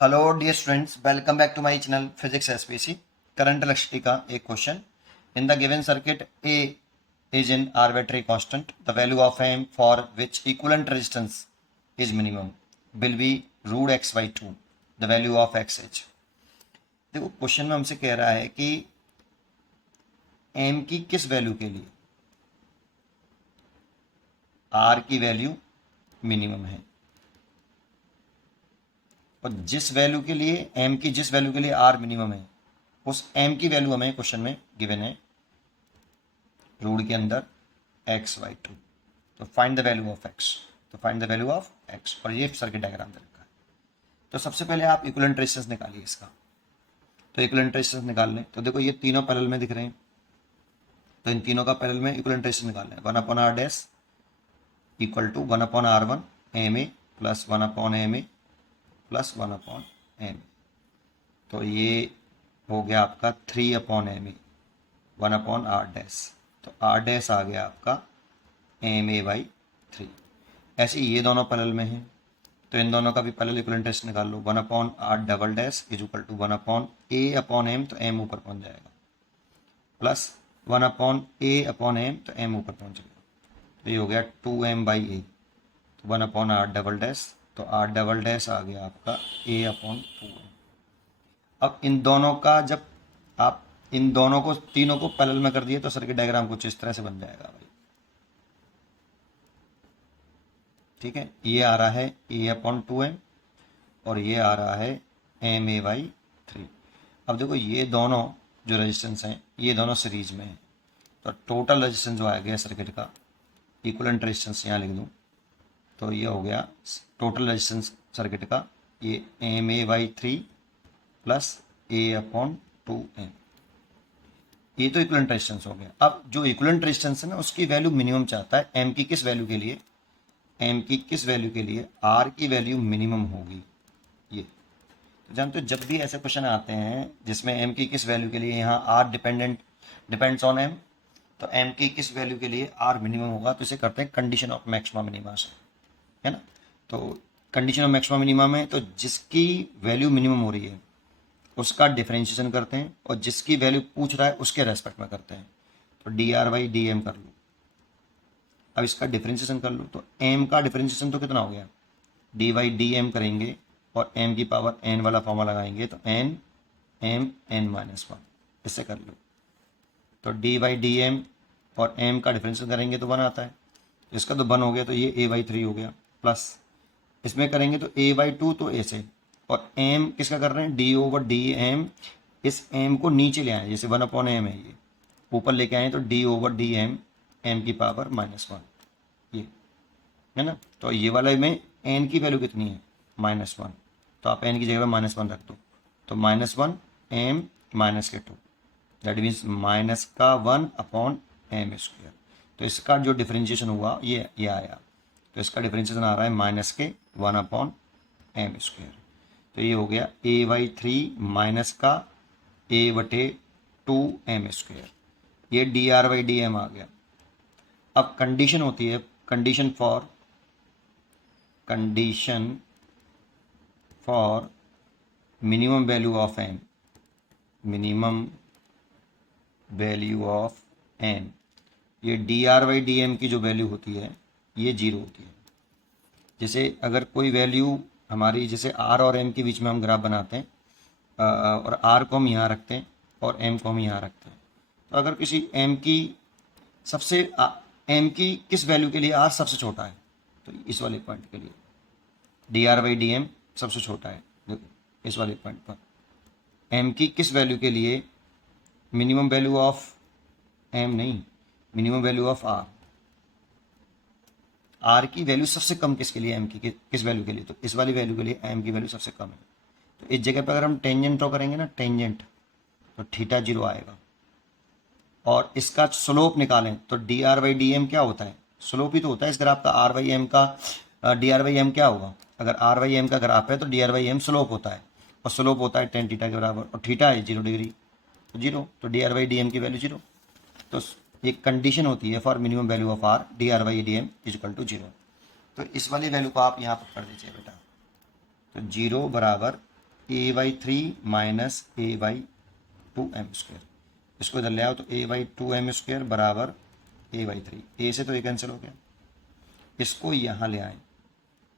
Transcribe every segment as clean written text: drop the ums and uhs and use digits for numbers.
Hello dear students, welcome back to my channel physics SPC. Current electricity का एक question. In the given circuit a is in arbitrary constant, the value of m for which equivalent resistance is minimum will be root x by two, the value of x h. देखो, question में हमसे कह रहा है कि M की किस value के लिए आर की वैल्यू मिनिमम है, और जिस वैल्यू के लिए एम की जिस वैल्यू के लिए आर मिनिमम है उस एम की वैल्यू हमें क्वेश्चन में गिवन है रूट के अंदर एक्स बाई टू। तो find the value of X, तो find the value of X, और ये सर्किट डायग्राम दे रखा है। तो सबसे पहले आप इक्विवेलेंट रेजिस्टेंस निकालिए इसका। तो इक्विवेलेंट रेजिस्टेंस निकाल लें तो देखो ये तीनों पैरेलल में दिख रहे हैं, तो इन तीनों का पैरेलल में इक्विवेलेंट रेजिस्टेंस निकालना है। 1/r dash equal to 1/r1 m a plus 1/m a plus 1/m a. तो ये हो गया आपका 3/m ए 1/r डैश, तो r डैश आ गया आपका एम ए बाई 3। ऐसे ये दोनों पैरेलल में हैं, तो इन दोनों का भी पैरेलल इक्विवेलेंट रेजिस्टेंस निकाल लो। 1/r double dash is equal to 1/a/m, तो m ऊपर पहुंच जाएगा, प्लस 1/a/m, तो m ऊपर पहुंच जाएगा। तो ये हो गया 2m बाई ए, तो 1/r डबल डैश, तो r डबल डैश आ गया आपका a/2m। अब इन दोनों का जब आप इन दोनों को तीनों को पैरेलल में कर दिए तो सर्किट डायग्राम कुछ इस तरह से बन जाएगा भाई। ठीक है, ये आ रहा है a/2m और ये आ रहा है एम ए बाई 3। अब देखो ये दोनों जो रेजिस्टेंस हैं ये दोनों सीरीज में हैं, तो टोटल रेजिस्टेंस जो आ गया सर्किट का, इक्विवेलेंट रेजिस्टेंस यहाँ लिख दूँ तो ये हो गया टोटल रेजिस्टेंस सर्किट का, ये M A by 3 plus a/2m। ये तो इक्विवेलेंट रेजिस्टेंस हो गया। अब जो इक्विवेलेंट रेजिस्टेंस है ना उसकी वैल्यू मिनिमम चाहता है। एम की किस वैल्यू के लिए, एम की किस वैल्यू के लिए आर की वैल्यू मिनिमम होगी। ये तो जानते हो जब भी ऐसे क्वेश्चन आते हैं जिसमें एम की किस वैल्यू के लिए यहाँ आर डिपेंड्स ऑन एम, तो एम की किस वैल्यू के लिए आर मिनिमम होगा, तो इसे करते हैं कंडीशन ऑफ मैक्सिमा मिनिमा से, है ना। तो कंडीशन ऑफ मैक्सिमा मिनिमा में तो जिसकी वैल्यू मिनिमम हो रही है उसका डिफरेंशिएशन करते हैं, और जिसकी वैल्यू पूछ रहा है उसके रेस्पेक्ट में करते हैं। तो d r by d m कर लो। अब इसका डिफरेंशिएशन कर लो, तो एम का डिफरेंशिएशन तो कितना हो गया, डी बाई डी एम करेंगे और एम की पावर एन वाला फॉर्मूला लगाएंगे, तो एन एम एन माइनस 1, इससे कर लो। तो डी बाई डी एम और एम का डिफरेंशिएशन करेंगे तो 1 आता है, इसका तो 1 हो गया, तो ये ए बाई 3 हो गया, प्लस इसमें करेंगे तो ए बाई 2, तो ए से, और एम किसका कर रहे हैं, डी ओवर डी एम। इस एम को नीचे ले आए, जैसे 1/m है, ये ऊपर लेके आए तो d over d m, m की पावर -1, ये है ना। तो ये वाला में एन की वैल्यू कितनी है, -1, तो आप एन की जगह पर -1 रख दो, तो -1 एम -2, दैट मीन्स -1/m²। तो इसका जो डिफरेंशिएशन हुआ ये आया, तो इसका डिफरेंशिएशन आ रहा है -1/m²। तो ये हो गया a/3 -a/2m², ये dr/dm आ गया। अब कंडीशन होती है, condition for minimum value of m, minimum value of m, ये dr/dm की जो वैल्यू होती है ये 0 होती है। जैसे अगर कोई वैल्यू हमारी, जैसे r और m के बीच में हम ग्राफ बनाते हैं, और r को हम यहाँ रखते हैं और m को हम यहाँ रखते हैं, तो अगर किसी m की m की किस वैल्यू के लिए r सबसे छोटा है, तो इस वाले पॉइंट के लिए dr/dm सबसे छोटा है। देखो इस वाले पॉइंट पर m की किस वैल्यू के लिए, मिनिमम वैल्यू ऑफ m नहीं, मिनिमम वैल्यू ऑफ r की वैल्यू सबसे कम किसके लिए, m की किस वैल्यू के लिए, तो इस वाली वैल्यू के लिए m की वैल्यू सबसे कम है। तो इस जगह पर अगर हम टेंजेंट ड्रॉ करेंगे ना, टेंजेंट, तो थीटा 0 आएगा, और इसका स्लोप निकालें तो dr/dm क्या होता है, स्लोप ही तो होता है इस ग्राफ का। r/m का dr/m क्या होगा, अगर r/m का ग्राफ है तो dr/m स्लोप होता है, और स्लोप होता है tan थीटा के बराबर, और थीटा है 0 डिग्री, तो 0, तो dr/dm की वैल्यू 0। तो ये कंडीशन होती है for minimum value of r, dr/dm equal to 0। तो इस वाली वैल्यू को आप यहाँ पर कर दीजिए बेटा, तो 0 बराबर A by 3 minus A by 2m²। इसको इधर ले आओ तो ए बाई 2m² बराबर ए बाई 3। ए से तो ये कैंसिल हो गया, इसको यहाँ ले आए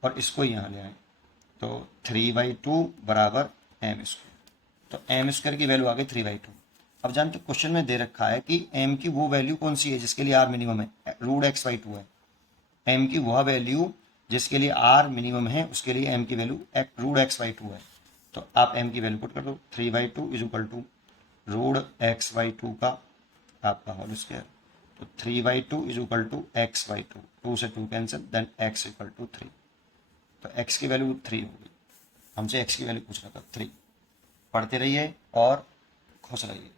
और इसको यहाँ ले आए तो 3/2 बराबर m²। तो m² की वैल्यू आ गई 3/2। अब जानते क्वेश्चन में दे रखा है कि m की वो वैल्यू कौन सी है जिसके लिए r मिनिमम है, √x/2 है। m की वह वैल्यू जिसके लिए r मिनिमम है उसके लिए m की वैल्यू √x/2 है। तो आप m की वैल्यू पुट कर दो, 3/2 इज इक्वल टू √x/2 का आपका होल स्क्वायर। तो 3/2 इज इक्वल टू x/2, 2 से 2 cancel, then x equal to 3। तो x की वैल्यू 3 हो गई। हमसे x की वैल्यू पूछ रहा था 3। पढ़ते रहिए और खुश रहिए।